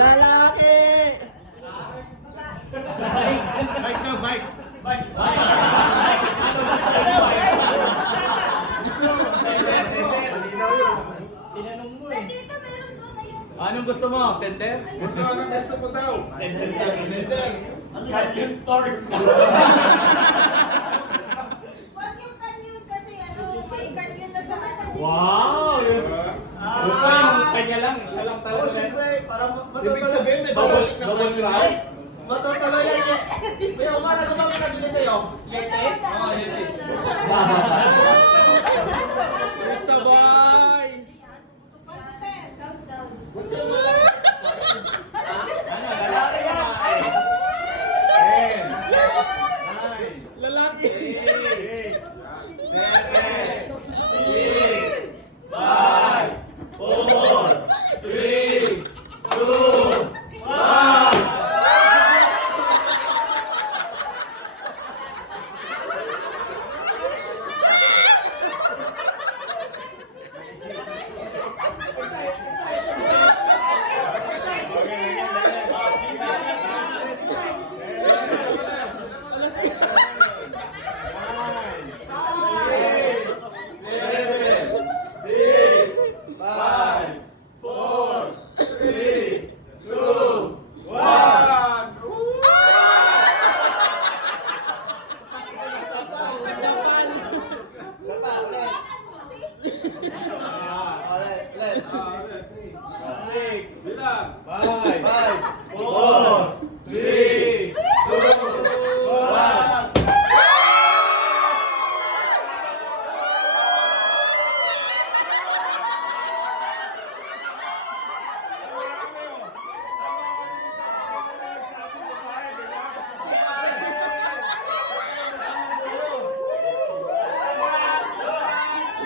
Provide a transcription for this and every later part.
Lalaki! Bike daw, bike. Tinanong mo eh. Dito meron doon na yun. Anong gusto mo? Center? Anong gusto mo daw? Canyon Torque. Wag yung canyon kasi ano, may canyon na sa ano. Wow! Gusto yung kanya lang, siya lang Oo, talaga. siyempre, para Ibig sabihin, may Bawal parating na kanina. matutuloy yan yan. Kuya, umana ko ba may nabili sa'yo? Yete? Oo, yete. Sabay! Countdown. Ba't yung malaki? Ano, lalaki yan? Ten, nine, Lalaki! eight, seven, six, five, four, three, two, one. Bilang. Five, four, three, two, one.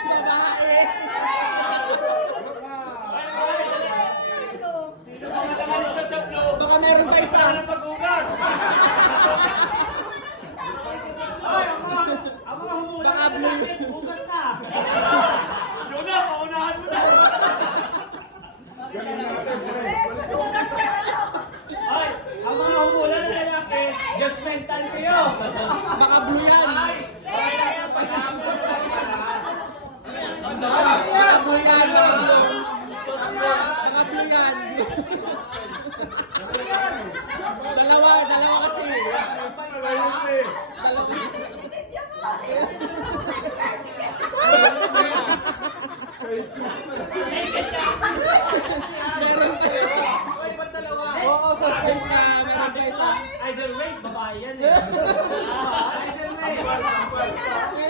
Babae! Sino ba nakalis na sa flow? Baka meron pa isa! Ano pag-ugas? Ay, ang mga humula Baka na blue. natin, ugas na. Yun na, paunahan mo na. Ay, ang mga humula na lalaki, just mental kayo. Baka blue yan! Baka blue yan! Baka blue! Baka blue yan! Dalawa kasi! Dalawa. Meron pa isa! Oo, surprise na! Meron pa isa! Either way, babae yan eh. Either way.